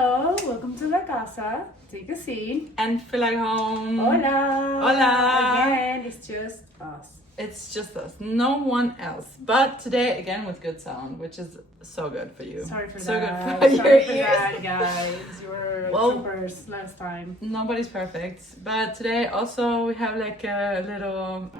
Hello, welcome to La Casa. Take a seat. And feel like home. Hola. Hola. Again, it's just us. It's just us, no one else. But today, again, with good sound, which is so good for you. Sorry for so that. Good for Sorry your for ears. that, guys. You were troopers last time. Nobody's perfect. But today also we have like a little...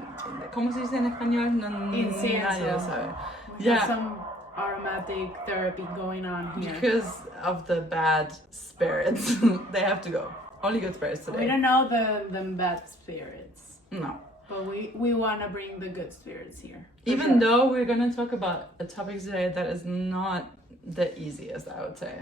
¿Cómo se dice en español? Incienso. We have some aromatic therapy going on here. Because of the bad spirits. They have to go. Only good spirits today. We don't know the bad spirits. No. But we want to bring the good spirits here. Even though we're going to talk about a topic today that is not the easiest, I would say.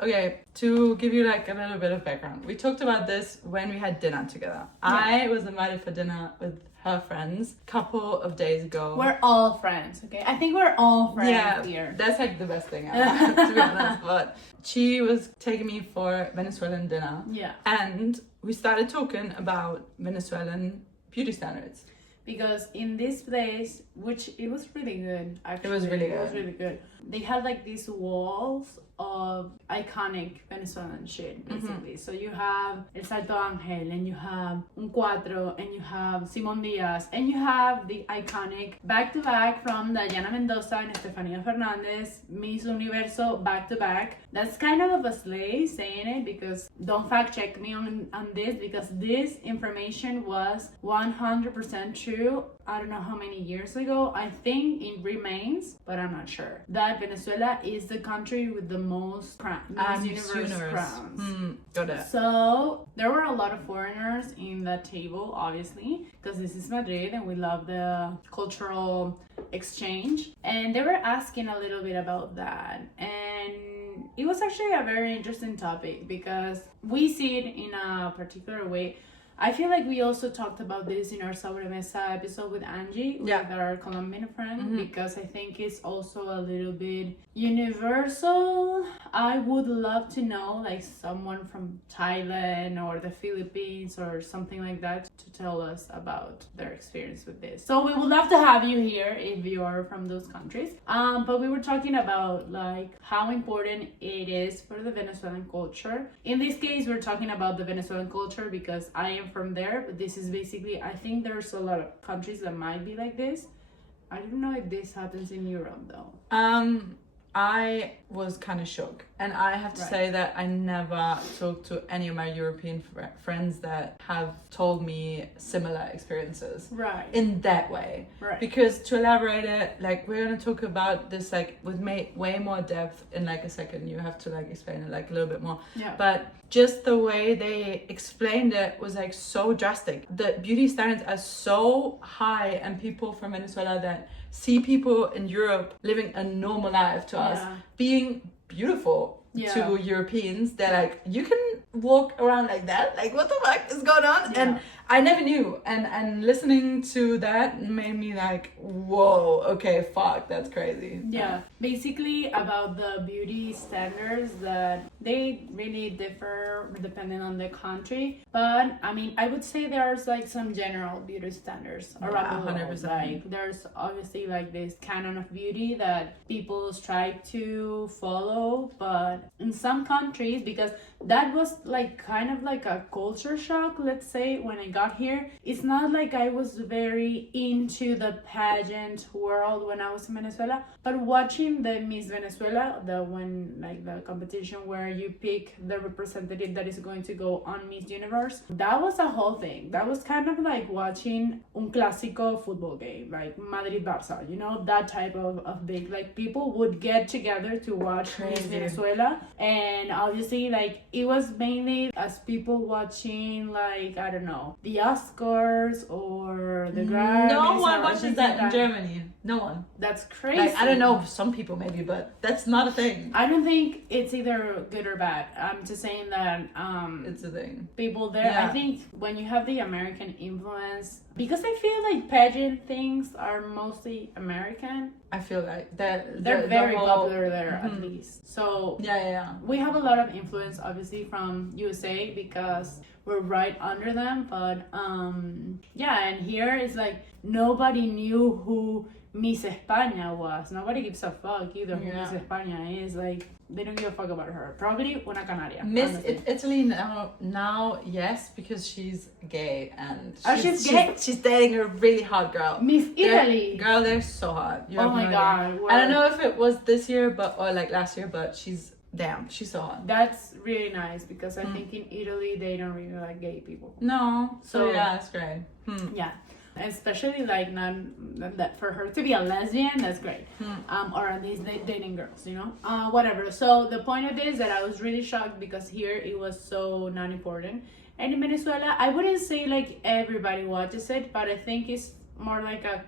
Okay, to give you like a little bit of background. We talked about this when we had dinner together. Yeah. I was invited for dinner with her friends a couple of days ago. We're all friends, okay? I think we're all friends here. That's like the best thing ever, to be honest. But she was taking me for Venezuelan dinner. Yeah. And we started talking about Venezuelan beauty standards. Because in this place, which it was really good, actually. It was really good. It was really good. They had like these walls of iconic Venezuelan shit, basically. So you have El Salto Ángel, and you have Un Cuatro, and you have Simón Díaz, and you have the iconic back-to-back from Dayana Mendoza and Estefanía Fernández, Miss Universo back-to-back. That's kind of a slay saying it, because don't fact-check me on this, because this information was 100% true. I don't know how many years ago. I think it remains, but I'm not sure. That Venezuela is the country with the most Miss Universe crowns. Got it. So there were a lot of foreigners in that table, obviously, because this is Madrid and we love the cultural exchange. And they were asking a little bit about that. And it was actually a very interesting topic because we see it in a particular way. I feel like we also talked about this in our Sobremesa episode with Angie, with our Colombian friend, because I think it's also a little bit universal. I would love to know like someone from Thailand or the Philippines or something like that to tell us about their experience with this. So we would love to have you here if you are from those countries. But we were talking about like how important it is for the Venezuelan culture. In this case, we're talking about the Venezuelan culture because I am from there, but this is basically, I think there's a lot of countries that might be like this. I don't know if this happens in Europe though. I was kind of shocked, and I have to say that I never talked to any of my European friends that have told me similar experiences in that way. Because to elaborate it, like we're gonna talk about this like with way more depth in like a second. You have to like explain it like a little bit more. But just the way they explained it was like so drastic. The beauty standards are so high, and people from Venezuela that see people in Europe living a normal life to us, being beautiful to Europeans. They're like, you can walk around like that? Like, what the fuck is going on? And I never knew. And listening to that made me like, whoa, okay, fuck, that's crazy. Basically about the beauty standards that they really differ depending on the country. But I mean, I would say there's like some general beauty standards around the world. 100%. Like there's obviously like this canon of beauty that people strive to follow, but in some countries, because that was like kind of like a culture shock, let's say, when I got here. It's not like I was very into the pageant world when I was in Venezuela, but watching the Miss Venezuela, the competition where you pick the representative that is going to go on Miss Universe, that was a whole thing. That was kind of like watching un clásico football game, like Madrid-Barça, you know, that type of big, like people would get together to watch Miss Venezuela. And obviously like it was mainly as people watching like, I don't know, the Oscars or the Grammys. No one watches that in Germany. No one. That's crazy. Like, I don't know, some people maybe, but that's not a thing. I don't think it's either good or bad. I'm just saying that it's a thing. People there, I think when you have the American influence, because I feel like pageant things are mostly American. I feel like that they're very popular there, at least. So we have a lot of influence obviously from USA because we're right under them. But and here it's like nobody knew who Miss España was. Nobody gives a fuck either who Yeah. Miss España is. Like, they don't give a fuck about her. Probably una canaria. Miss honestly. Italy now, yes, because she's gay and She's gay? She's dating a really hot girl. Miss Italy. Girl, they're so hot. You Oh have my no god. idea. Word. I don't know if it was this year, or like last year, but she's so hot. That's really nice because I think in Italy they don't really like gay people. No, so yeah, it's great. Yeah, especially like not that for her to be a lesbian, that's great. Or at least dating girls, you know. Whatever. So the point of this is that I was really shocked because here it was so not important, and in Venezuela I wouldn't say like everybody watches it, but I think it's more like a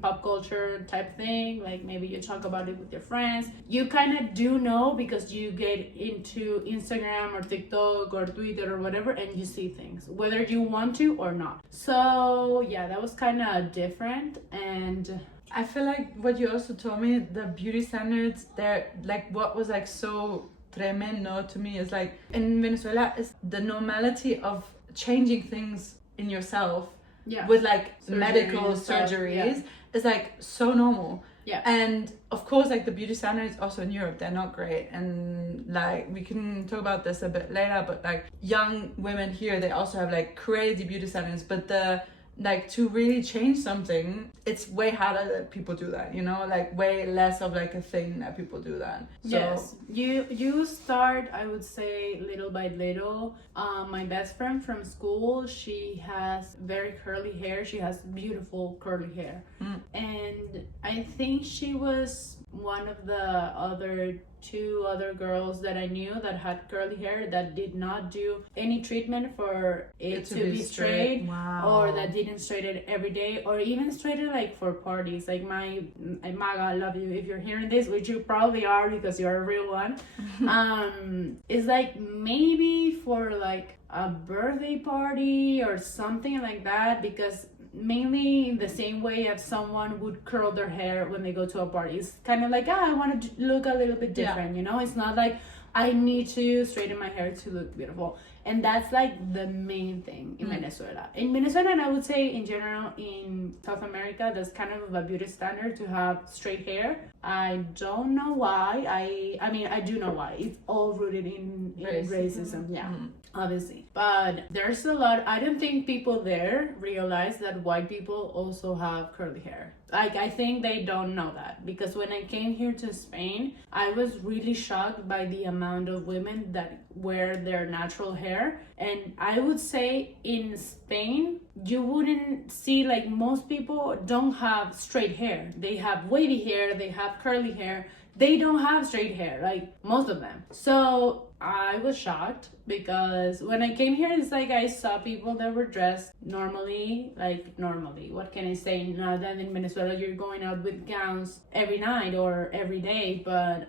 pop culture type thing. Like maybe you talk about it with your friends. You kind of do know because you get into Instagram or TikTok or Twitter or whatever, and you see things whether you want to or not. So yeah, that was kind of different. And I feel like what you also told me, the beauty standards, they're like what was like so tremendo to me is like in Venezuela is the normality of changing things in yourself. Yeah. With like medical and stuff, surgeries is like so normal. Yeah. And of course like the beauty standards also in Europe, they're not great, and like we can talk about this a bit later, but like young women here, they also have like crazy beauty standards, but the like to really change something, it's way harder that people do that, you know, like way less of like a thing that people do that. So, yes, you start, I would say, little by little. My best friend from school, she has very curly hair. She has beautiful curly hair, and I think she was one of the two other girls that I knew that had curly hair that did not do any treatment for it to be straight. Wow. Or that didn't straighten it every day, or even straighten like for parties. Like Maga, I love you if you're hearing this, which you probably are because you're a real one. It's like maybe for like a birthday party or something like that, because mainly the same way as someone would curl their hair when they go to a party. It's kind of like, I want to look a little bit different, you know? It's not like I need to straighten my hair to look beautiful. And that's like the main thing in Venezuela. In Venezuela, and I would say in general in South America, there's kind of a beauty standard to have straight hair. I don't know why. I mean, I do know why. It's all rooted in racism. Yeah. Obviously, but there's a lot. I don't think people there realize that white people also have curly hair. Like, I think they don't know that, because when I came here to Spain, I was really shocked by the amount of women that wear their natural hair. And I would say in Spain, you wouldn't see, like, most people don't have straight hair. They have wavy hair, they have curly hair. They don't have straight hair, like most of them. So I was shocked because when I came here, it's like I saw people that were dressed normally, like normally. What can I say? Not that in Venezuela you're going out with gowns every night or every day, but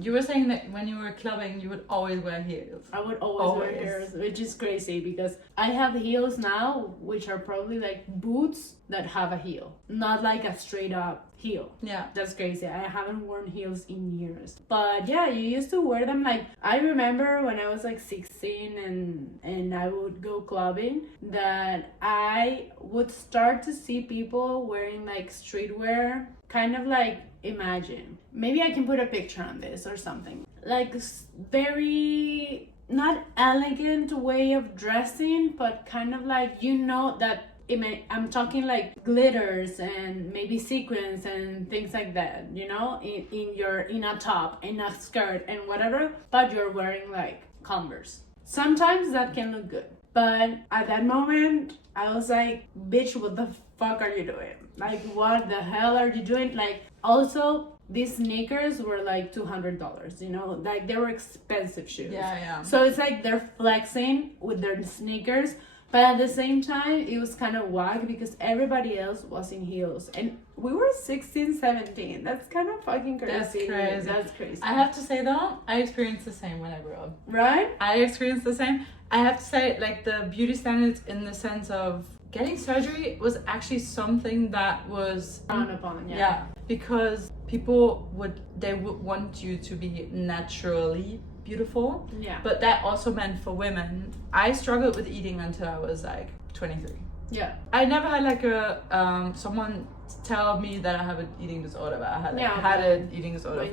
you were saying that when you were clubbing, you would always wear heels. I would always wear heels, which is crazy because I have heels now, which are probably like boots that have a heel, not like a straight up heel. Yeah, that's crazy. I haven't worn heels in years, but yeah, you used to wear them. Like, I remember when I was like 16 and I would go clubbing, that I would start to see people wearing like streetwear, kind of like, imagine, maybe I can put a picture on this or something, like very not elegant way of dressing, but kind of like, you know, that I'm talking like glitters and maybe sequins and things like that, you know, in a top, in a skirt and whatever, but you're wearing like Converse. Sometimes that can look good, but at that moment I was like, bitch, what the fuck are you doing? Like, what the hell are you doing? Like, also these sneakers were like $200, you know, like they were expensive shoes. Yeah. So it's like they're flexing with their sneakers, but at the same time, it was kind of whack because everybody else was in heels. And we were 16, 17. That's kind of fucking crazy. That's crazy. I have to say though, I experienced the same when I grew up. Right? I experienced the same. I have to say, like, the beauty standards in the sense of getting surgery was actually something that was frowned upon, yeah. Because people would want you to be naturally beautiful. Yeah. But that also meant for women. I struggled with eating until I was like 23. Yeah. I never had like a someone tell me that I have an eating disorder, but I had an eating disorder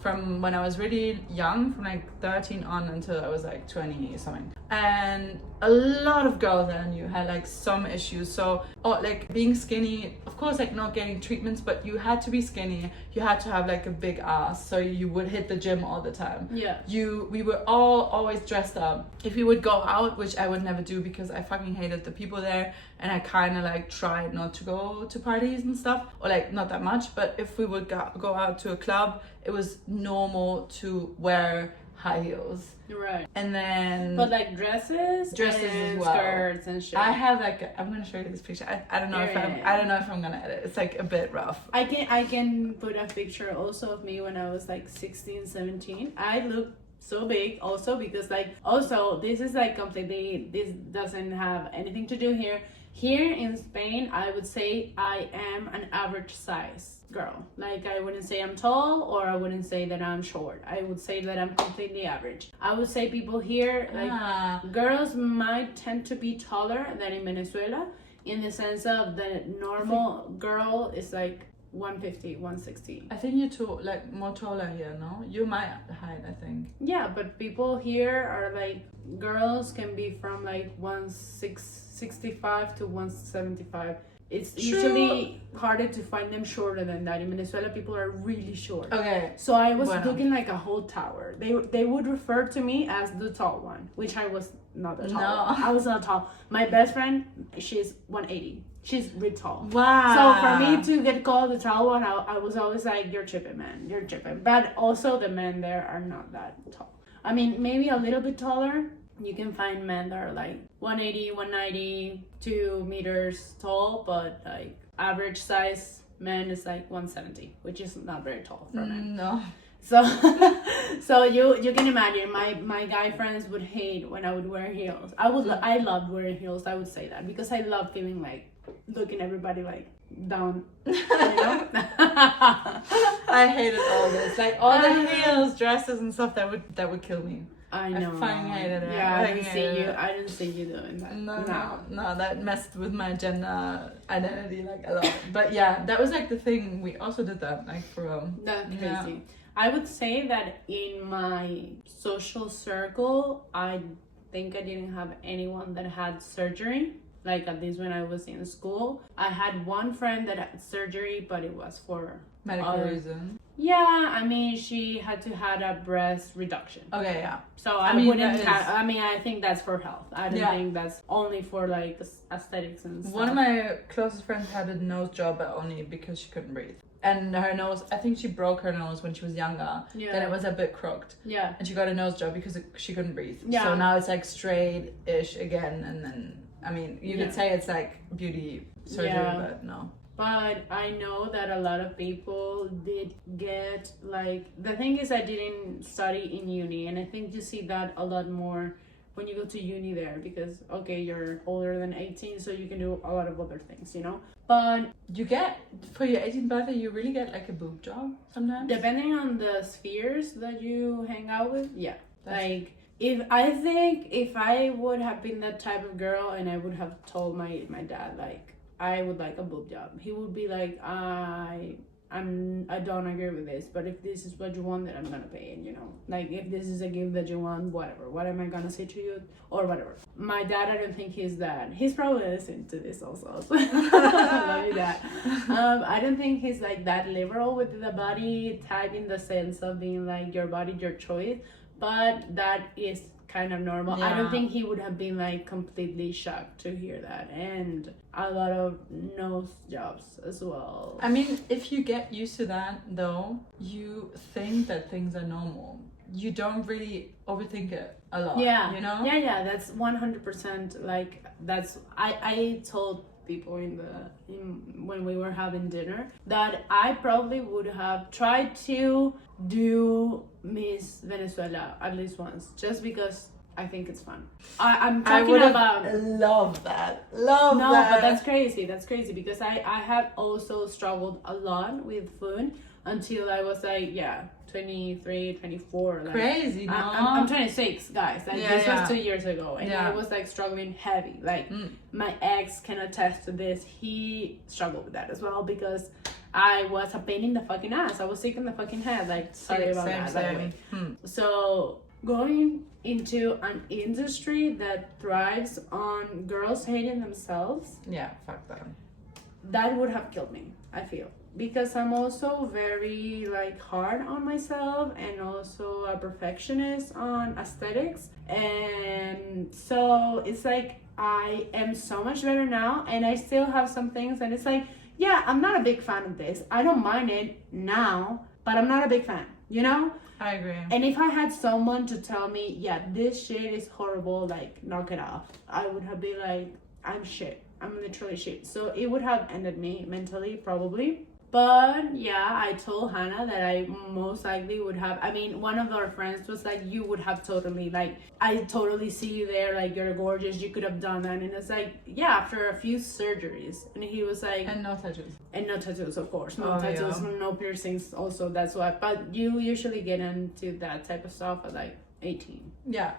from when I was really young, from like 13 on until I was like 20 something. And a lot of girls that I knew had like some issues. So, or like being skinny, of course, like not getting treatments, but you had to be skinny. You had to have like a big ass, so you would hit the gym all the time. Yeah. We were all always dressed up. If we would go out, which I would never do because I fucking hated the people there, and I kind of like tried not to go to parties and stuff, or like not that much. But if we would go out to a club, it was normal to wear high heels. Right. And then but like dresses and as well. Skirts and shit. I have like I'm gonna show you this picture. I don't know I don't know if I'm gonna edit. It's like a bit rough. I can put a picture also of me when I was like 16, 17. I look so big also because like also this is like completely, this doesn't have anything to do here. Here in Spain, I would say I am an average size girl. Like I wouldn't say I'm tall, or I wouldn't say that I'm short. I would say that I'm completely average. I would say people here, like girls might tend to be taller than in Venezuela, in the sense of the normal girl is like 150, 160. I think you're like more taller here, no? You're my height, I think. Yeah, but people here are like, girls can be from like 165 to 175. It's usually harder to find them shorter than that. In Venezuela, people are really short. Okay. So I was looking like a whole tower. They would refer to me as the tall one, which I was not the tall one. I was not tall. My best friend, she's 180. She's really tall. Wow. So for me to get called the tall one, I was always like, you're tripping, man. You're tripping. But also the men there are not that tall. I mean, maybe a little bit taller. You can find men that are like 180, 190, 2 meters tall, but like average size men is like 170, which is not very tall for men. No. So so you can imagine my guy friends would hate when I would wear heels. I loved wearing heels, I would say that, because I love feeling like looking everybody like down, you know? I hated all this, like all the heels, dresses and stuff that would kill me. I know. I fucking hated it. Yeah, I didn't see you doing that. No, that messed with my gender identity like a lot. But yeah, that was like the thing. We also did that like for That's crazy. Yeah. I would say that in my social circle, I think I didn't have anyone that had surgery. Like at least when I was in school, I had one friend that had surgery, but it was for medical reason. Yeah, I mean, she had to have a breast reduction. Okay, yeah. So I think that's for health. I don't think that's only for like aesthetics and stuff. One of my closest friends had a nose job, but only because she couldn't breathe. And her nose, I think she broke her nose when she was younger. Yeah. Then it was a bit crooked. Yeah. And she got a nose job because she couldn't breathe. Yeah. So now it's like straight-ish again, and then, I mean, you could say it's like beauty surgery, but no. But I know that a lot of people did get, like, the thing is I didn't study in uni, and I think you see that a lot more when you go to uni there, because, okay, you're older than 18, so you can do a lot of other things, you know? But you get, for your 18th birthday, you really get, like, a boob job sometimes? Depending on the spheres that you hang out with, yeah. Like, if I would have been that type of girl and I would have told my dad, like, I would like a boob job, he would be like, I don't agree with this, but if this is what you want, then I'm gonna pay it, you know? Like, if this is a gift that you want, whatever. What am I gonna say to you? Or whatever. My dad, I don't think he's that. He's probably listening to this also. So I love you, Dad. I don't think he's like that liberal with the body type, in the sense of being like, your body, your choice. But that is kind of normal. Yeah. I don't think he would have been like completely shocked to hear that. And a lot of nose jobs as well. I mean, if you get used to that though, you think that things are normal. You don't really overthink it a lot. Yeah. You know? Yeah, that's 100% like, that's I told people when we were having dinner that I probably would have tried to do Miss Venezuela at least once, just because I think it's fun. I'm talking about love that. No, but that's crazy because I have also struggled a lot with food until I was like 20 23, 24. Like, crazy, no? I'm 26, guys. Like, this was 2 years ago, and I was like struggling heavy. Like, my ex can attest to this. He struggled with that as well because I was a pain in the fucking ass. I was sick in the fucking head. Like, sorry about that. By the way. So going into an industry that thrives on girls hating themselves, fuck that. That would have killed me, I feel, because I'm also very like hard on myself and also a perfectionist on aesthetics, and so it's like I am so much better now, and I still have some things, and it's like, yeah, I'm not a big fan of this. I don't mind it now, but I'm not a big fan, you know? I agree. And if I had someone to tell me, yeah, this shit is horrible, like, knock it off, I would have been like, I'm shit. I'm literally shit. So it would have ended me mentally, probably. But yeah, I told Hannah that I most likely would have. I mean, one of our friends was like, you would have totally, like, I totally see you there. Like, you're gorgeous. You could have done that. And it's like, yeah, after a few surgeries. And he was like. And no tattoos. And no tattoos, of course. No tattoos, no piercings also. That's why. But you usually get into that type of stuff at like 18. Yeah.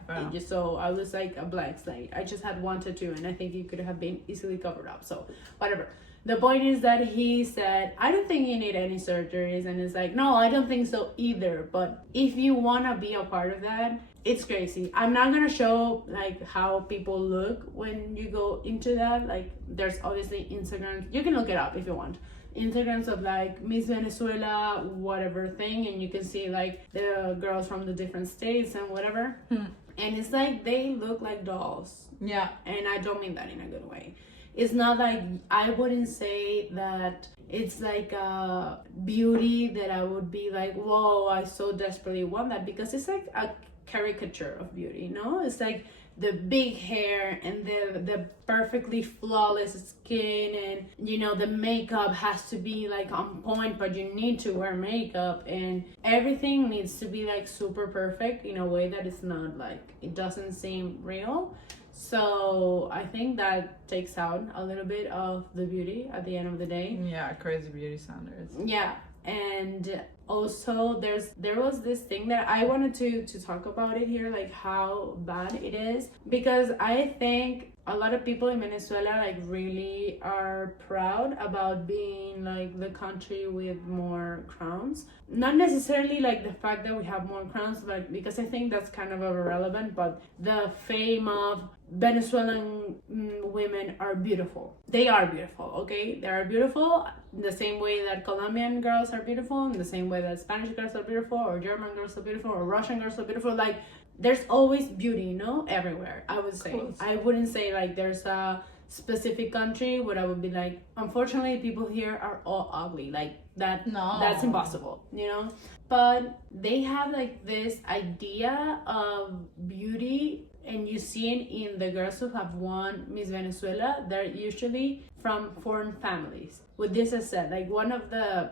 So I was like a blank slate. I just had one tattoo, and I think it could have been easily covered up. So whatever. The point is that he said, I don't think you need any surgeries. And it's like, no, I don't think so either. But if you want to be a part of that, it's crazy. I'm not going to show like how people look when you go into that. Like, there's obviously Instagram. You can look it up if you want. Instagrams of like Miss Venezuela, whatever thing. And you can see like the girls from the different states and whatever. And it's like they look like dolls. Yeah. And I don't mean that in a good way. It's not like, I wouldn't say that it's like a beauty that I would be like, whoa, I so desperately want that, because it's like a caricature of beauty, you know? It's like the big hair and the perfectly flawless skin, and you know, the makeup has to be like on point, but you need to wear makeup, and everything needs to be like super perfect in a way that it's not like, it doesn't seem real. So I think that takes out a little bit of the beauty at the end of the day. Yeah, crazy beauty standards. Yeah, and also there was this thing that I wanted to talk about it here, like how bad it is, because I think a lot of people in Venezuela like really are proud about being like the country with more crowns. Not necessarily like the fact that we have more crowns, but because I think that's kind of irrelevant, but the fame of Venezuelan women are beautiful. They are beautiful, okay? They are beautiful in the same way that Colombian girls are beautiful, in the same way that Spanish girls are beautiful, or German girls are beautiful, or Russian girls are beautiful. Like, there's always beauty, you know, everywhere, I would say. I wouldn't say like there's a specific country where I would be like, unfortunately, people here are all ugly. Like, that, no, that's impossible, you know? But they have like this idea of beauty, and you see it in the girls who have won Miss Venezuela. They're usually from foreign families. With this as said, like one of the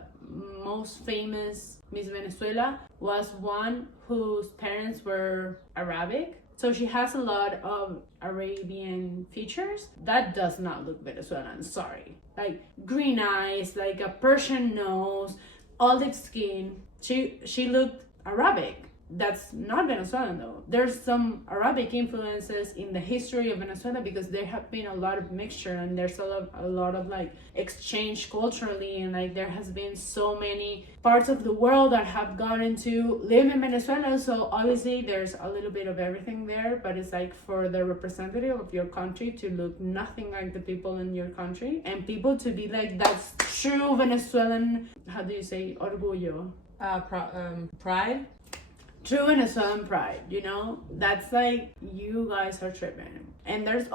most famous Miss Venezuela was one whose parents were Arabic. So she has a lot of Arabian features. That does not look Venezuelan, sorry. Like green eyes, like a Persian nose, olive skin. She looked Arabic. That's not Venezuelan though. There's some Arabic influences in the history of Venezuela, because there have been a lot of mixture, and there's a lot of like exchange culturally, and like there has been so many parts of the world that have gotten to live in Venezuela. So obviously there's a little bit of everything there, but it's like for the representative of your country to look nothing like the people in your country, and people to be like, that's true Venezuelan, how do you say, orgullo? Pride? True Venezuelan pride, you know? That's like, you guys are tripping. And there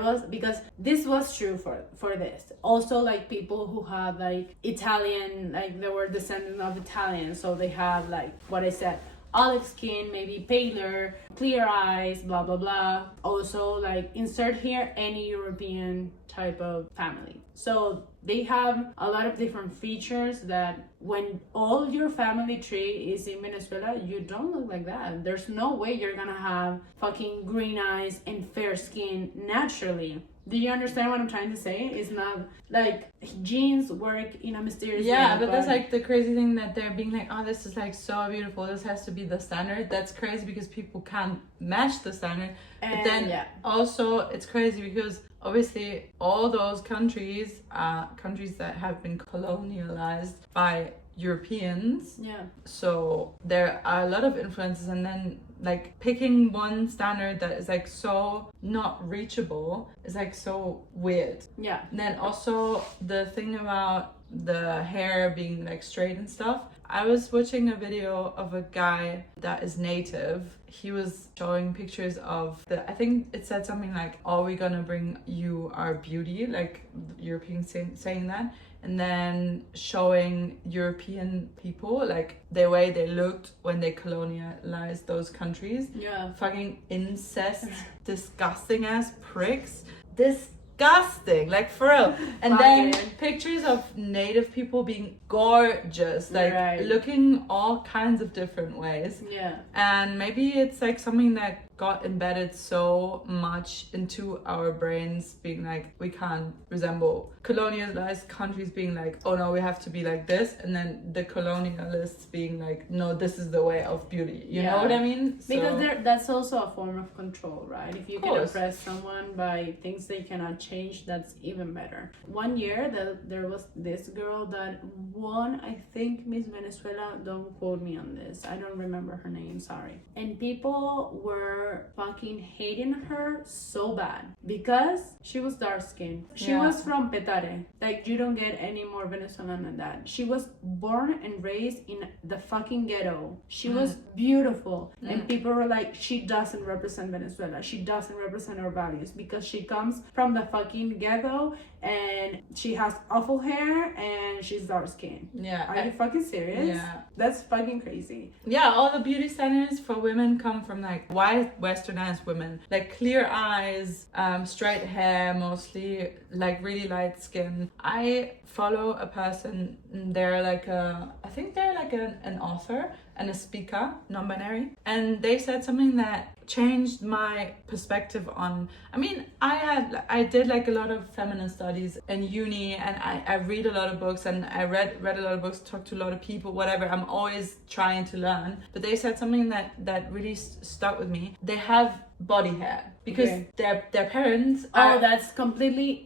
was, because this was true for this. Also, like people who had like Italian, like they were descendants of Italians, so they have like what I said, olive skin, maybe paler, clear eyes, blah blah blah. Also, like insert here any European type of family. So they have a lot of different features that when all your family tree is in Venezuela, you don't look like that. There's no way you're gonna have fucking green eyes and fair skin naturally. Do you understand what I'm trying to say? It's not like jeans work in a mysterious way. Yeah, but that's like the crazy thing that they're being like, oh, this is like so beautiful. This has to be the standard. That's crazy because people can't match the standard. But then also it's crazy because obviously all those countries are countries that have been colonialized by Europeans. Yeah. So there are a lot of influences, and then like picking one standard that is like so not reachable is like so weird. Yeah. And then also the thing about the hair being like straight and stuff. I was watching a video of a guy that is native. He was showing pictures of I think it said something like, "Are we gonna bring you our beauty?" Like Europeans saying that. And then showing European people like the way they looked when they colonialized those countries. Yeah. Fucking incest, disgusting ass pricks. Disgusting, like for real. And then pictures of native people being gorgeous, like looking all kinds of different ways. Yeah. And maybe it's like something that got embedded so much into our brains, being like, we can't resemble colonialized countries, being like, oh no, we have to be like this, and then the colonialists being like, no, this is the way of beauty. You know what I mean? Because that's also a form of control, right? If you can oppress someone by things they cannot change, that's even better. One year there was this girl that won, I think, Miss Venezuela. Don't quote me on this, I don't remember her name, sorry. And people were fucking hating her so bad because she was dark skinned. She was from Petare. Like, you don't get any more Venezuelan than that. She was born and raised in the fucking ghetto. She was beautiful. And people were like, she doesn't represent Venezuela. She doesn't represent our values because she comes from the fucking ghetto and she has awful hair and she's dark skinned. Yeah. Are you fucking serious? Yeah. That's fucking crazy. Yeah, all the beauty standards for women come from like white westernized women. Like clear eyes, straight hair mostly, like really light skin. I follow a person, they're like I think they're like an author and a speaker, non-binary. And they said something that changed my perspective on, I mean, I did like a lot of feminist studies in uni, and I read a lot of books, and I read a lot of books, talked to a lot of people, whatever. I'm always trying to learn. But they said something that really stuck with me. They have body hair because their parents are, that's completely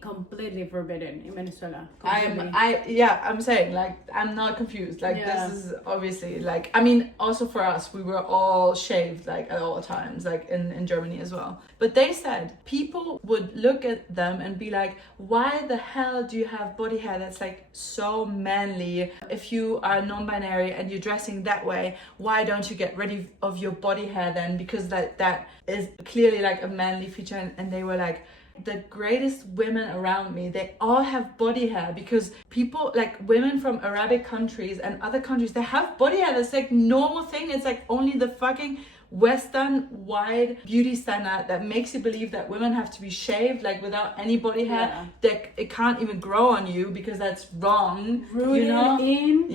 forbidden in Venezuela. I'm saying, like, I'm not confused, like this is obviously, like, I mean, also for us, we were all shaved like at all times, like in Germany as well. But they said people would look at them and be like, why the hell do you have body hair that's like so manly? If you are non-binary and you're dressing that way, why don't you get rid of your body hair then? Because that is clearly like a manly feature. And they were like, the greatest women around me, they all have body hair, because people, like women from Arabic countries and other countries, they have body hair. That's like normal thing. It's like only the fucking Western wide beauty standard that makes you believe that women have to be shaved like without any body hair, that it can't even grow on you, because that's wrong. Rooted in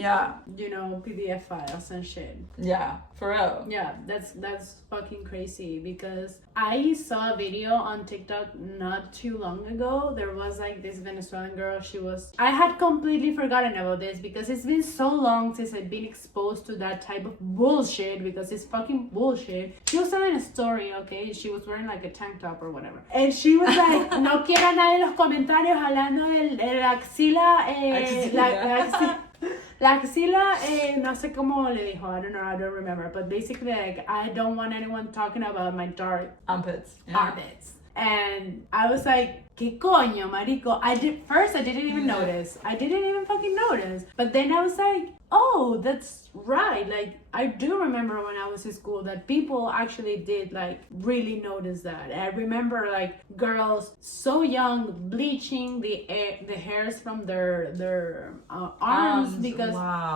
you know, PDF files and shit. Yeah, for real. Yeah, that's fucking crazy, because I saw a video on TikTok not too long ago. There was like this Venezuelan girl. I had completely forgotten about this because it's been so long since I've been exposed to that type of bullshit, because it's fucking bullshit. She was telling a story, okay? She was wearing like a tank top or whatever. And she was like, no quiero a nadie en los comentarios hablando de la axila, la axila, no sé cómo le dijo, I don't know, I don't remember. But basically, like, I don't want anyone talking about my dark armpits. And I was like, ¿qué coño, marico? I didn't even notice. I didn't even fucking notice. But then I was like, oh, that's right. Like, I do remember when I was in school that people actually did, like, really notice that. I remember, like, girls so young bleaching the hairs from their arms because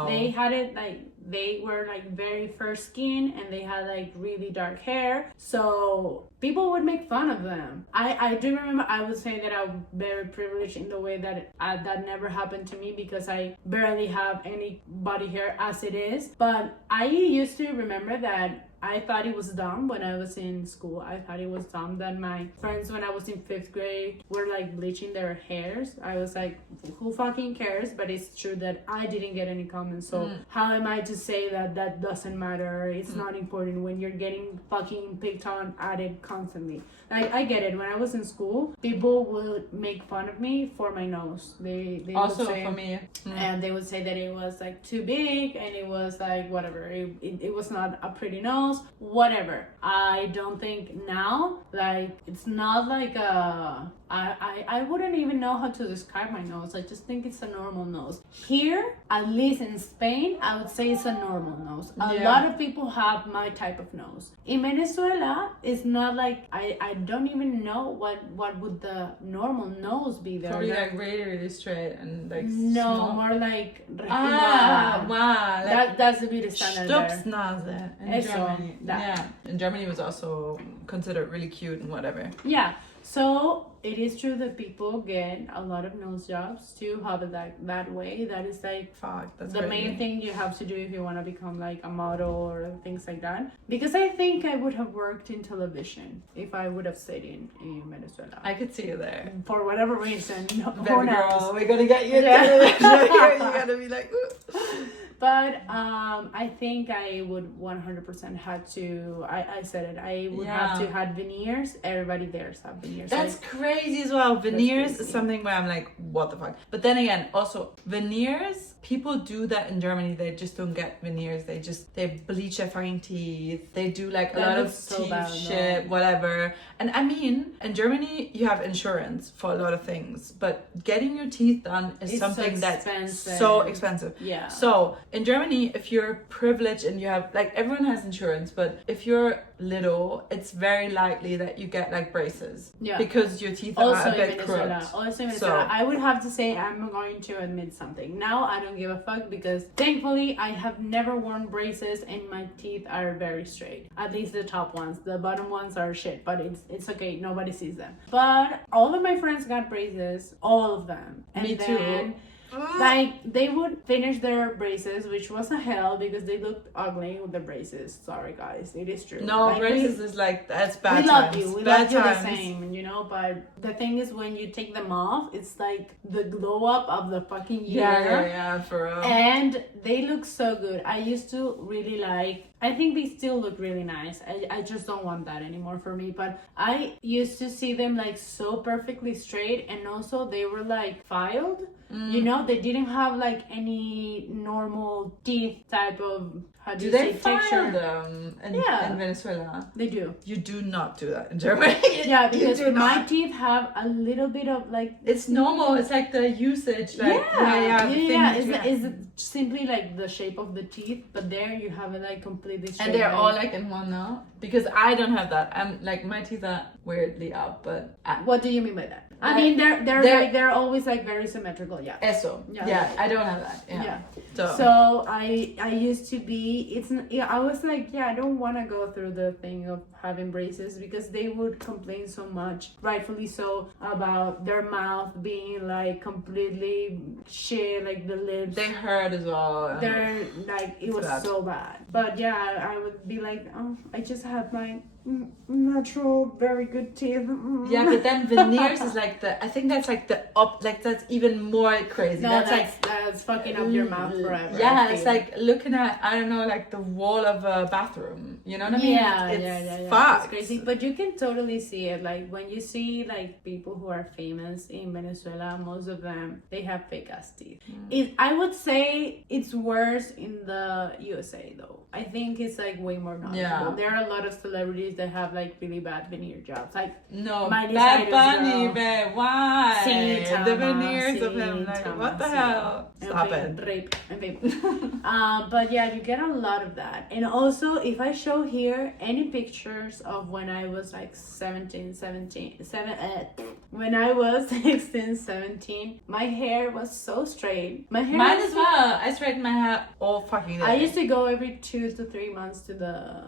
they had it, like, they were like very fair skin and they had like really dark hair, so people would make fun of them. I do remember, I would say that I'm very privileged in the way that that never happened to me, because I barely have any body hair as it is. But I used to remember that I thought it was dumb when I was in school. I thought it was dumb that my friends when I was in 5th grade were like bleaching their hairs. I was like, who fucking cares? But it's true that I didn't get any comments. So how am I to say that that doesn't matter? It's not important when you're getting fucking picked on at it constantly. Like, I get it. When I was in school, people would make fun of me for my nose. They also would say, for me. and they would say that it was like too big and it was like whatever. It was not a pretty nose, whatever. I don't think now, like, it's not like I wouldn't even know how to describe my nose. I just think it's a normal nose. Here, at least in Spain, I would say it's a normal nose. A lot of people have my type of nose. In Venezuela, it's not like I don't even know what would the normal nose be there. Probably like really straight and like no, small. more like wow. Like that's the beauty standard there. Stupsnase in Germany. Yeah, in Germany it was also considered really cute and whatever. Yeah. So it is true that people get a lot of nose jobs to have it that way. That is like that's the main thing you have to do if you want to become like a model or things like that. Because I think I would have worked in television if I would have stayed in Venezuela. I could see you there. For whatever reason. Baby girl, we're gonna get you in television here. You gotta be like, ooh. But I think I would 100% had to, I said it, I would have to have veneers. Everybody there's have veneers. That's crazy as well. Veneers is something where I'm like, what the fuck? But then again, also veneers, people do that in Germany. They just don't get veneers. They bleach their fucking teeth. They do like a lot of teeth shit, whatever. And I mean, in Germany, you have insurance for a lot of things. But getting your teeth done is something that's so expensive. Yeah. So in Germany, if you're privileged and you have, like, everyone has insurance, but if you're little, it's very likely that you get like braces. Yeah. Because your teeth are a bit crooked. Also in Venezuela, I would have to say I'm going to admit something. Now I don't give a fuck because thankfully I have never worn braces and my teeth are very straight. At least the top ones. The bottom ones are shit, but it's okay. Nobody sees them. But all of my friends got braces. All of them. And me too. Like, they would finish their braces, which was a hell because they looked ugly with the braces. Sorry, guys, it is true. No, like, braces is like, that's bad we times. We love you the same, you know, but the thing is when you take them off, it's like the glow up of the fucking year. Yeah, for real. And they look so good. I used to really like, I think they still look really nice. I just don't want that anymore for me. But I used to see them like so perfectly straight, and also they were like filed. You know, they didn't have like any normal teeth type of, how do you say, texture. Do they file them in Venezuela? They do. You do not do that in Germany. Yeah, because my teeth have a little bit of like... It's normal. It's like the usage. Like, It's simply like the shape of the teeth, but there you have it like completely straight. And they're all like in one now? Because I don't have that. I'm like, my teeth are weirdly up, but... What do you mean by that? I mean, they're always like very symmetrical. Yeah. Eso. Yeah, I don't have that. Yeah. So I used to be. I was like, I don't want to go through the thing of having braces because they would complain so much, rightfully so, about their mouth being like completely shit, like the lips. They hurt as well. They're like it was bad. So bad. But I would be like, oh, I just have my natural very good teeth. Yeah, but then veneers is like I think that's like that's even more crazy. No, that's fucking up your mouth forever. Yeah, it's like looking at, I don't know, like the wall of a bathroom. You know what I mean? It's fucked. It's crazy, but you can totally see it. Like when you see like people who are famous in Venezuela, most of them they have fake ass teeth. I would say it's worse in the USA though. I think it's like way more noticeable. Yeah. There are a lot of celebrities that have like really bad veneer jobs. Like Bad Bunny, babe. Why? The veneers of him. Like what the hell? Stop it. Rape. But yeah, you get a lot of that. And also, if I show here any pictures of when I was like 16, 17, my hair was so straight. Mine as well. I straighten my hair all fucking day. I used to go every 2 to 3 months to the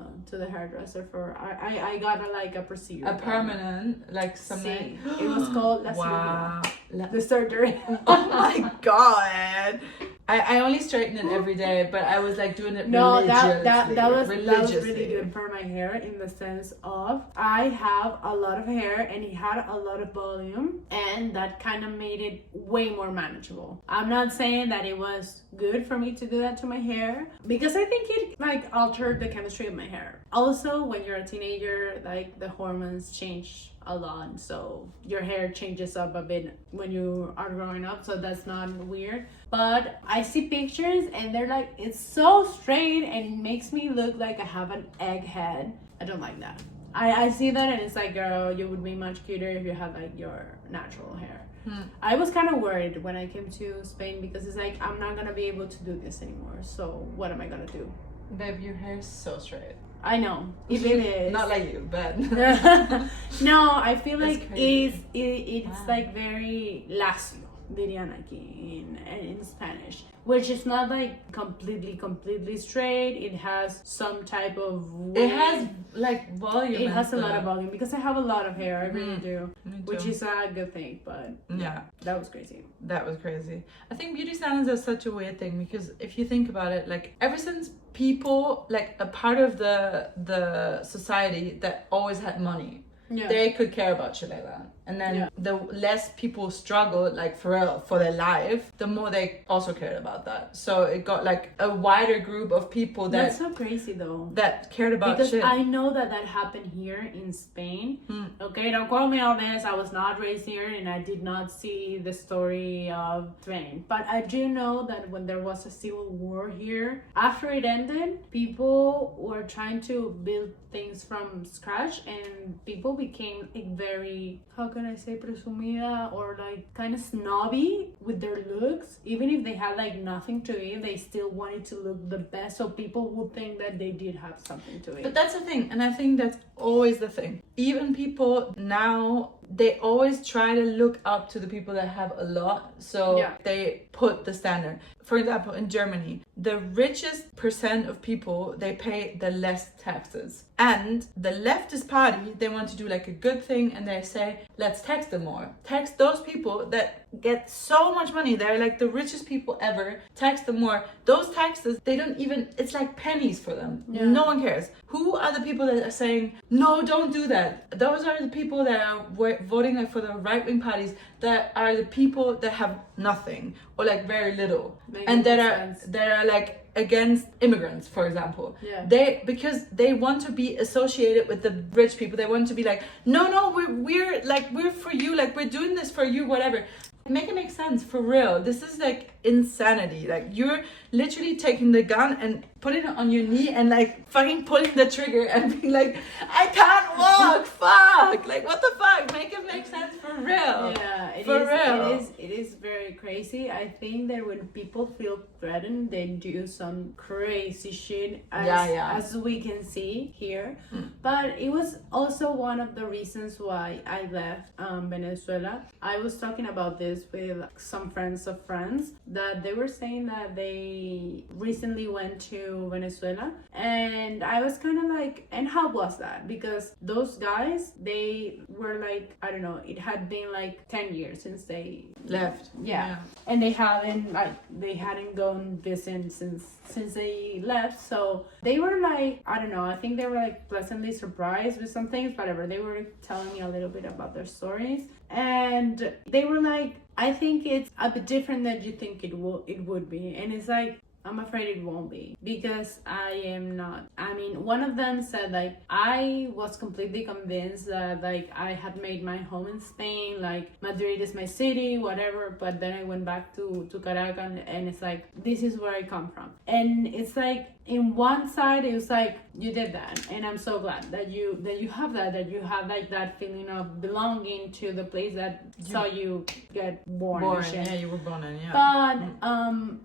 hairdresser for I got a procedure. A permanent, like something. It was called the surgery. Oh my god. I only straighten it every day, but I was like doing it no, religiously. that was really good for my hair, in the sense of I have a lot of hair and it had a lot of volume, and that kind of made it way more manageable. I'm not saying that it was good for me to do that to my hair, because I think it like altered the chemistry of my hair. Also, when you're a teenager, like the hormones change a lot, so your hair changes up a bit when you are growing up, so that's not weird. But I see pictures and they're like, it's so straight and it makes me look like I have an egg head. I don't like that. I see that and it's like, girl, you would be much cuter if you had like your natural hair. I was kind of worried when I came to Spain, because it's like, I'm not gonna be able to do this anymore, so what am I gonna do? Babe, your hair is so straight. I know, it is. Not like you, but no, I feel like it's Wow. like very lacio, dirían aquí in Spanish, which is not like completely straight. It has some type of it has like volume. It has a lot of volume, because I have a lot of hair. I really do, Me too. which is a good thing. But yeah, that was crazy. That was crazy. I think beauty standards are such a weird thing, because if you think about it, like ever since people, like a part of the society that always had money, they could care about shit like that. And then the less people struggled, like for real, for their life, the more they also cared about that. So it got like a wider group of people that... That's so crazy though. That cared about because shit. I know that happened here in Spain. Okay, don't quote me on this. I was not raised here and I did not see the story of Spain. But I do know that when there was a civil war here, after it ended, people were trying to build things from scratch, and people became like very, how can I say, presumida, or like kind of snobby with their looks. Even if they had like nothing to eat, they still wanted to look the best, so people would think that they did have something to eat. But that's the thing, and I think that's always the thing. Even people now, they always try to look up to the people that have a lot, so they put the standard. For example, in Germany, the richest percent of people, they pay the less taxes. And the leftist party, they want to do like a good thing, and they say, let's tax them more. Tax those people that get so much money, they're like the richest people ever, tax them more. Those taxes, they don't even, it's like pennies for them. No one cares. Who are the people that are saying, no, don't do that? Those are the people that are voting like for the right-wing parties, that are the people that have nothing or like very little, and that are like against immigrants, for example. Because they want to be associated with the rich people. They want to be like, no, we're for you, like we're doing this for you, whatever. Make it make sense, for real. This is like insanity. Like you're literally taking the gun and putting it on your knee and like fucking pulling the trigger and being like, I can't walk, fuck. Like what the fuck? Make it make sense, for real. Yeah, it is very crazy. I think that when people feel threatened, they do some crazy shit, as we can see here. But it was also one of the reasons why I left Venezuela. I was talking about this with some friends of friends, that they were saying that they recently went to Venezuela, and I was kind of like, and how was that? Because those guys, they were like, I don't know, it had been like 10 years since they left. And they hadn't gone visiting since they left, so they were like, I don't know, I think they were like pleasantly surprised with some things, whatever. They were telling me a little bit about their stories, and they were like, I think it's a bit different than you think it would be. And it's like, I'm afraid it won't be, because I am not. I mean, one of them said like, I was completely convinced that like I had made my home in Spain, like Madrid is my city, whatever, but then I went back to Caracas, and it's like, this is where I come from. And it's like, in one side it was like, you did that, and I'm so glad that you have that you have like that feeling of belonging to the place that saw you get born. You were born in, but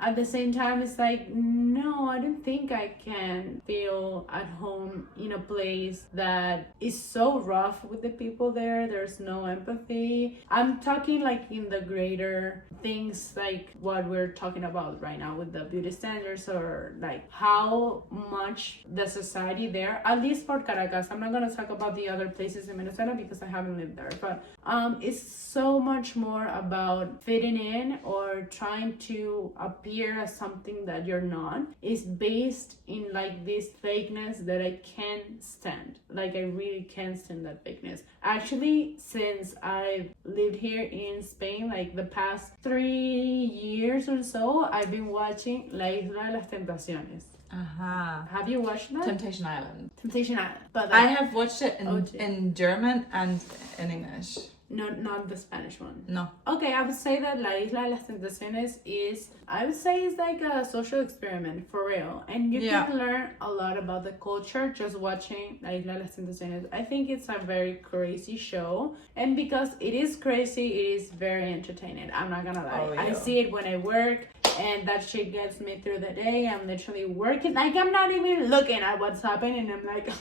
at the same time, it's like, no, I don't think I can feel at home in a place that is so rough with the people there. There's no empathy. I'm talking like in the greater things, like what we're talking about right now with the beauty standards, or like how how much the society there, at least for Caracas, I'm not gonna talk about the other places in Venezuela because I haven't lived there, but it's so much more about fitting in or trying to appear as something that you're not. It's based in like this fakeness that I can't stand. Like I really can't stand that fakeness. Actually, since I've lived here in Spain, like the past 3 years or so, I've been watching La Isla de las Tentaciones. Have you watched that? Temptation Island. Temptation Island. But I have watched it in German and in English. Not the Spanish one. No. Okay, I would say that La Isla de las Tentaciones is, I would say it's like a social experiment for real. And you can learn a lot about the culture just watching La Isla de las Tentaciones. I think it's a very crazy show. And because it is crazy, it is very entertaining. I'm not gonna lie. I see it when I work. And that shit gets me through the day. I'm literally working. Like, I'm not even looking at what's happening. And I'm like,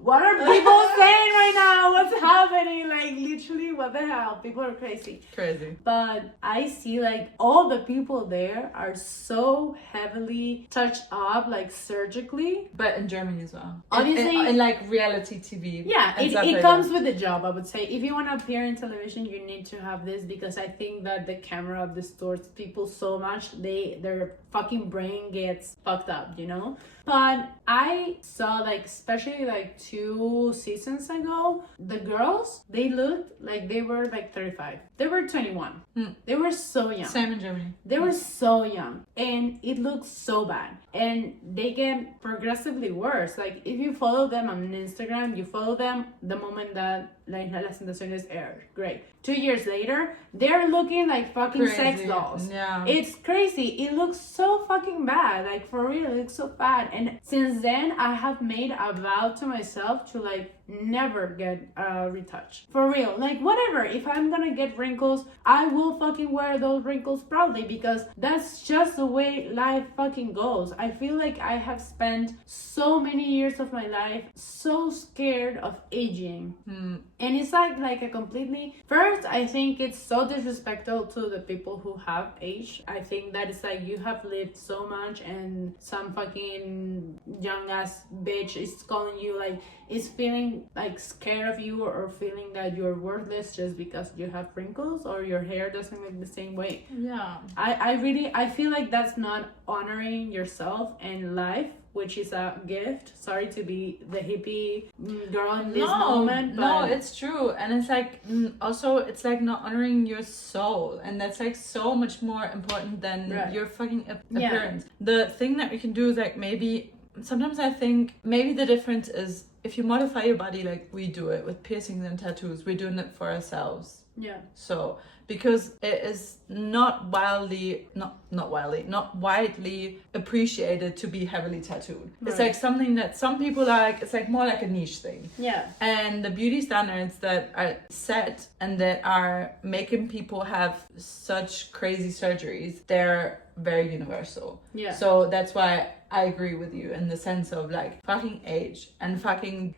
what are people saying right now? What's happening? Like, literally, what the hell? People are crazy. Crazy. But I see, like, all the people there are so heavily touched up, like, surgically. But in Germany as well. Obviously. In like, reality TV. Yeah, it comes with the job, I would say. If you want to appear in television, you need to have this because I think that the camera distorts people so much. Their fucking brain gets fucked up, you know? But I saw, like, especially like 2 seasons ago, the girls, they looked like they were like 35. They were 21. They were so young. Same in Germany. They were so young. And it looked so bad. And they get progressively worse. Like, if you follow them on Instagram, you follow them the moment that La Isla de las Tentaciones aired. Great. 2 years later, they're looking like fucking sex dolls. Yeah. It's crazy. It looks so fucking bad. Like, for real, it looks so bad. And since then, I have made a vow to myself to, like, never get a retouch. For real. Like, whatever. If I'm gonna get wrinkles, I will fucking wear those wrinkles proudly because that's just the way life fucking goes. I feel like I have spent so many years of my life so scared of aging. And it's like a completely... First, I think it's so disrespectful to the people who have aged. I think that it's like you have lived so much and some fucking young ass bitch is calling you like, is feeling like scared of you or feeling that you're worthless just because you have wrinkles or your hair doesn't look the same way. Yeah. I feel like that's not honoring yourself and life, which is a gift. Sorry to be the hippie girl in this moment. But no, it's true. And it's like, also, it's like not honoring your soul. And that's like so much more important than your fucking appearance. The thing that we can do is like maybe, sometimes I think maybe the difference is if you modify your body like we do it with piercings and tattoos, we're doing it for ourselves. Yeah. So, because it is not widely appreciated to be heavily tattooed. Right. It's like something that some people like, it's like more like a niche thing. Yeah. And the beauty standards that are set and that are making people have such crazy surgeries, they're very universal. Yeah. So that's why I agree with you in the sense of like fucking age and fucking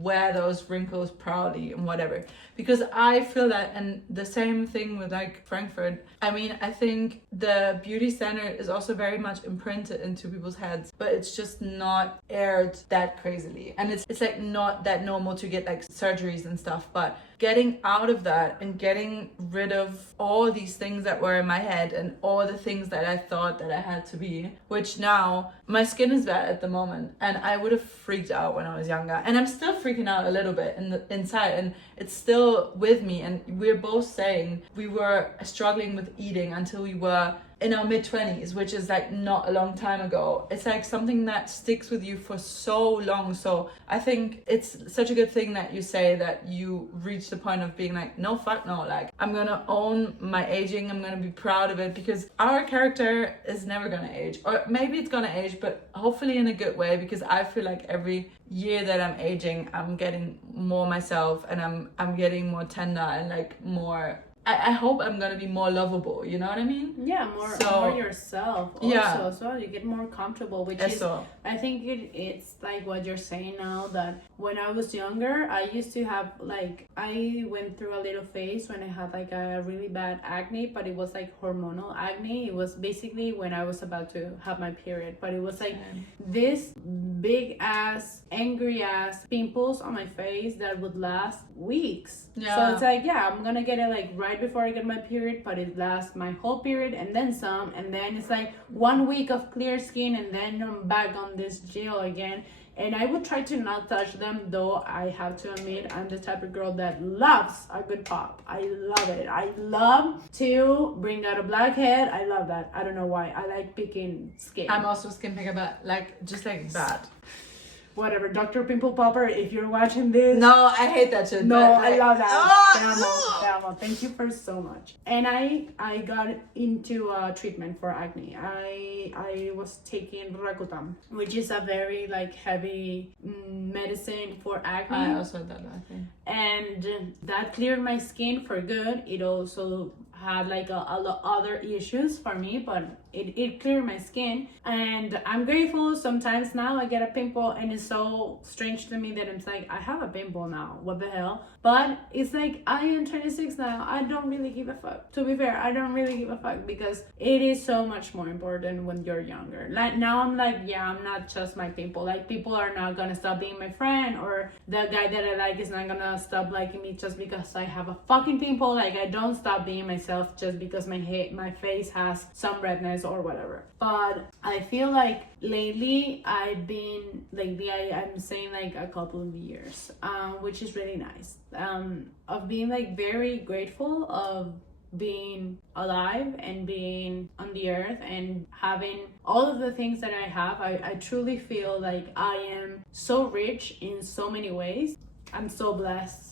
wear those wrinkles proudly and whatever. Because I feel that, and the same thing with like Frankfurt. I mean, I think the beauty standard is also very much imprinted into people's heads, but it's just not aired that crazily. And it's like not that normal to get like surgeries and stuff, but getting out of that and getting rid of all these things that were in my head and all the things that I thought that I had to be, which now my skin is bad at the moment and I would have freaked out when I was younger, and I'm still freaking out a little bit inside, and it's still with me. And we're both saying we were struggling with eating until we were in our mid-20s, which is like not a long time ago. It's like something that sticks with you for so long. So I think it's such a good thing that you say that you reach the point of being like, no, fuck no, like I'm gonna own my aging, I'm gonna be proud of it, because our character is never gonna age, or maybe it's gonna age, but hopefully in a good way, because I feel like every year that I'm aging, I'm getting more myself, and I'm getting more tender and like more I hope I'm gonna be more lovable, you know what I mean? Yeah, more yourself also. Yeah. So you get more comfortable, which is, I think it's like what you're saying now, that when I was younger, I used to have like, I went through a little phase when I had like a really bad acne, but it was like hormonal acne. It was basically when I was about to have my period, but it was like this big ass, angry ass pimples on my face that would last weeks. Yeah. So it's like, yeah, I'm gonna get it like right before I get my period, but it lasts my whole period and then some, and then it's like 1 week of clear skin, and then I'm back on this gel again. And I would try to not touch them, though I have to admit I'm the type of girl that loves a good pop. I love it. I love to bring out a blackhead. I love that. I don't know why. I like picking skin. I'm also skin picker, but like just like that. Whatever, Dr. Pimple Popper, if you're watching this. No, I hate that shit. No, like, I love that. Oh, Te amo. Thank you for so much. And I got into a treatment for acne. I was taking Rakutam, which is a very like heavy medicine for acne. I also had that, I think. And that cleared my skin for good. It also had like a lot other issues for me, but it cleared my skin, and I'm grateful. Sometimes now I get a pimple and it's so strange to me that I'm like, I have a pimple now, what the hell? But it's like, I am 26 now. I don't really give a fuck. To be fair, I don't really give a fuck, because it is so much more important when you're younger. Like now I'm like, yeah, I'm not just my pimple. Like people are not gonna stop being my friend, or the guy that I like is not gonna stop liking me just because I have a fucking pimple. Like I don't stop being myself just because my face has some redness or whatever. But I feel like lately I'm saying like a couple of years, which is really nice, of being like very grateful of being alive and being on the earth and having all of the things that I have. I truly feel like I am so rich in so many ways. I'm so blessed.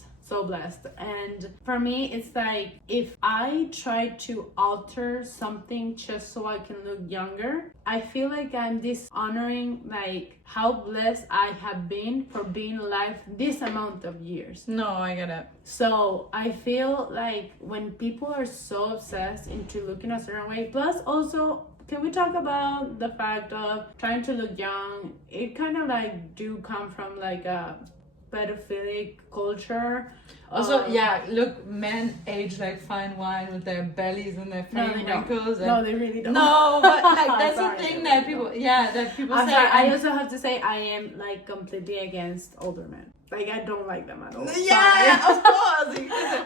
And for me, it's like, if I try to alter something just so I can look younger, I feel like I'm dishonoring like how blessed I have been for being alive this amount of years. No, I get it. So I feel like when people are so obsessed into looking a certain way, plus also, can we talk about the fact of trying to look young? It kind of like do come from like a pedophilic culture. Also, yeah, look, men age like fine wine with their bellies and their fake wrinkles. No, they really don't. No, but like that's the thing that people, say. I also have to say, I am like completely against older men. Like I don't like them at all. Yeah, of course.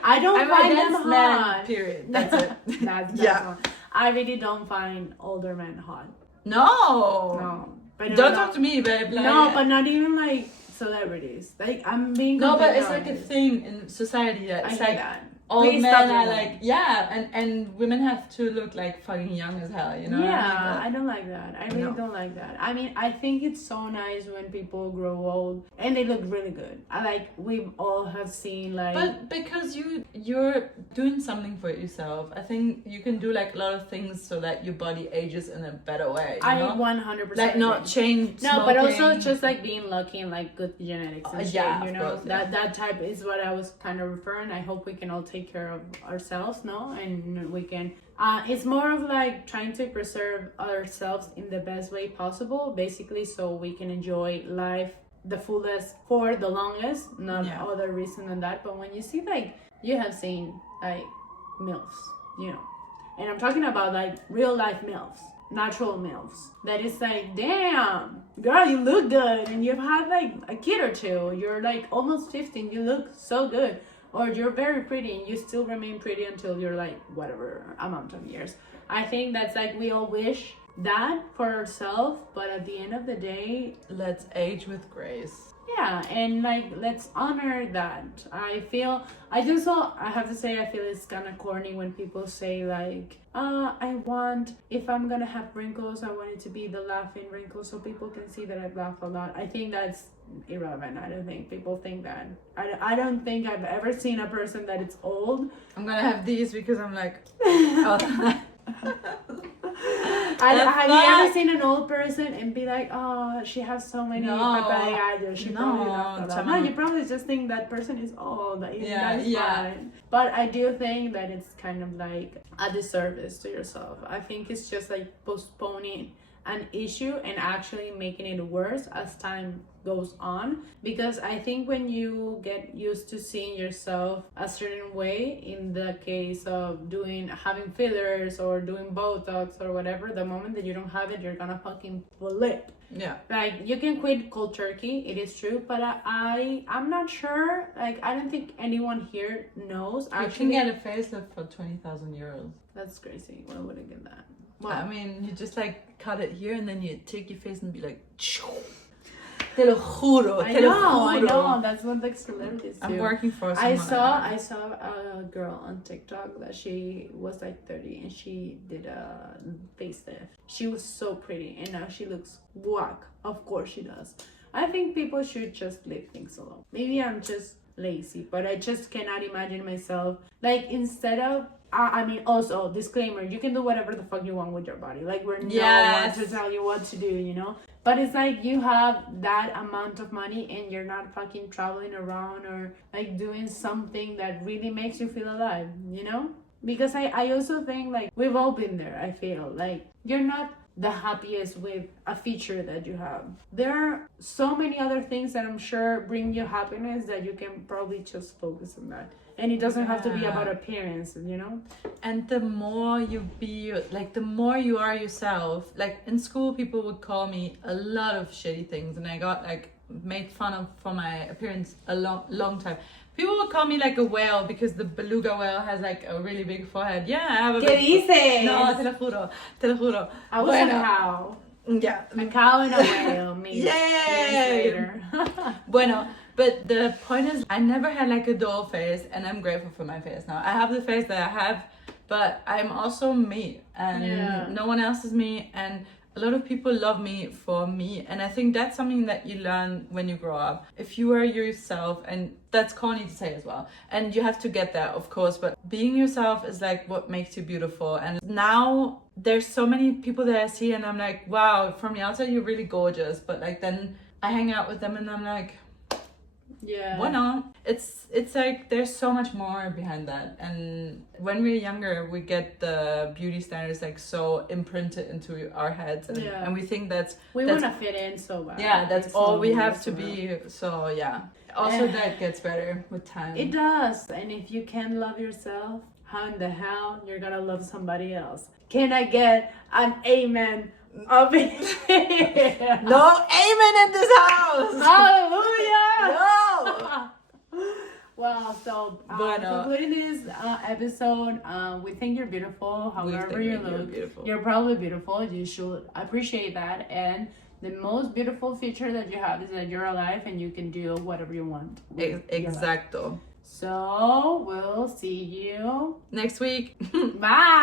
I don't find them hot. Men, period. That's it. That's yeah. I really don't find older men hot. No. But don't talk to me, babe. Like, no, but not even like celebrities. Like I'm being no, but it's honest. like a thing in society that it's like that. old Please men are like, yeah, and women have to look like fucking young as hell, you know? Yeah, I don't like that. I really don't like that. I mean, I think it's so nice when people grow old and they look really good. We all have seen like. But because you're doing something for yourself, I think you can do like a lot of things so that your body ages in a better way. You know? 100% like not change. No, but also just like being lucky and like good genetics and shit, you know? Course, yeah. That type is what I was kind of referring. I hope we can all take care of ourselves, and we can it's more of like trying to preserve ourselves in the best way possible, basically, so we can enjoy life the fullest for the longest, not other reason than that. But when you see like, you have seen like MILFs, you know, and I'm talking about like real life MILFs, natural MILFs, that is like, damn girl, you look good, and you've had like a kid or two, you're like almost 15, you look so good. Or you're very pretty and you still remain pretty until you're like whatever amount of years. I think that's like, we all wish that for ourselves, but at the end of the day, let's age with grace. Yeah, and like, let's honor that. I have to say, I feel it's kind of corny when people say like, if I'm gonna have wrinkles, I want it to be the laughing wrinkles so people can see that I've laughed a lot. I think that's irrelevant. I don't think people think that. I don't think I've ever seen a person that it's old. I'm gonna have these because I'm like, Have you ever seen an old person and be like, oh, she has so many pata de gallo, she probably loves that. No, you probably just think that person is old. That's fine. But I do think that it's kind of like a disservice to yourself. I think it's just like postponing an issue and actually making it worse as time goes on, because I think when you get used to seeing yourself a certain way, in the case of having fillers or doing Botox or whatever, the moment that you don't have it, you're gonna fucking flip. Yeah. Like, you can quit cold turkey, it is true, but I'm not sure. Like, I don't think anyone here knows. Actually, you can get a facelift for 20,000 euros. That's crazy. Why would I get that? Well, I mean, you just like cut it here and then you take your face and be like, te lo juro, I know, that's what the celebrities do. I'm working for someone. I saw a girl on TikTok that she was like 30 and she did a facelift. She was so pretty and now she looks whack. Of course she does. I think people should just leave things alone. Maybe I'm just lazy, but I just cannot imagine myself, like, instead of I mean, also, disclaimer, you can do whatever the fuck you want with your body. Like, we're no one to tell you what to do, you know? But it's like, you have that amount of money and you're not fucking traveling around or like doing something that really makes you feel alive, you know? Because I also think, like, we've all been there, I feel. Like, you're not the happiest with a feature that you have. There are so many other things that I'm sure bring you happiness that you can probably just focus on that. And it doesn't have to be about appearance, you know? And the more you the more you are yourself, like in school, people would call me a lot of shitty things and I got like made fun of for my appearance a long time. People would call me like a whale because the beluga whale has like a really big forehead. Yeah, I have a ¿Qué dices? No, te lo juro. I was a cow. Yeah. A cow and a whale meet later. Bueno, but the point is, I never had like a dull face, and I'm grateful for my face now. I have the face that I have, but I'm also me, and no one else is me, and a lot of people love me for me, and I think that's something that you learn when you grow up. If you are yourself, and that's corny to say as well, and you have to get there, of course, but being yourself is like what makes you beautiful. And now there's so many people that I see, and I'm like, wow, from the outside you're really gorgeous, but like then I hang out with them and I'm like, yeah, why not? It's like there's so much more behind that, and when we're younger we get the beauty standards like so imprinted into our heads, and we think we want to fit in so bad. Yeah, that's all we have to be. So yeah, also that gets better with time. It does. And if you can love yourself, how in the hell you're gonna love somebody else? Can I get an amen? Of it? No amen in this house. Hallelujah. No. Well, so concluding this episode, we think you're beautiful. However you look, you're probably beautiful. You should appreciate that. And the most beautiful feature that you have is that you're alive and you can do whatever you want. Exacto. So we'll see you next week. Bye.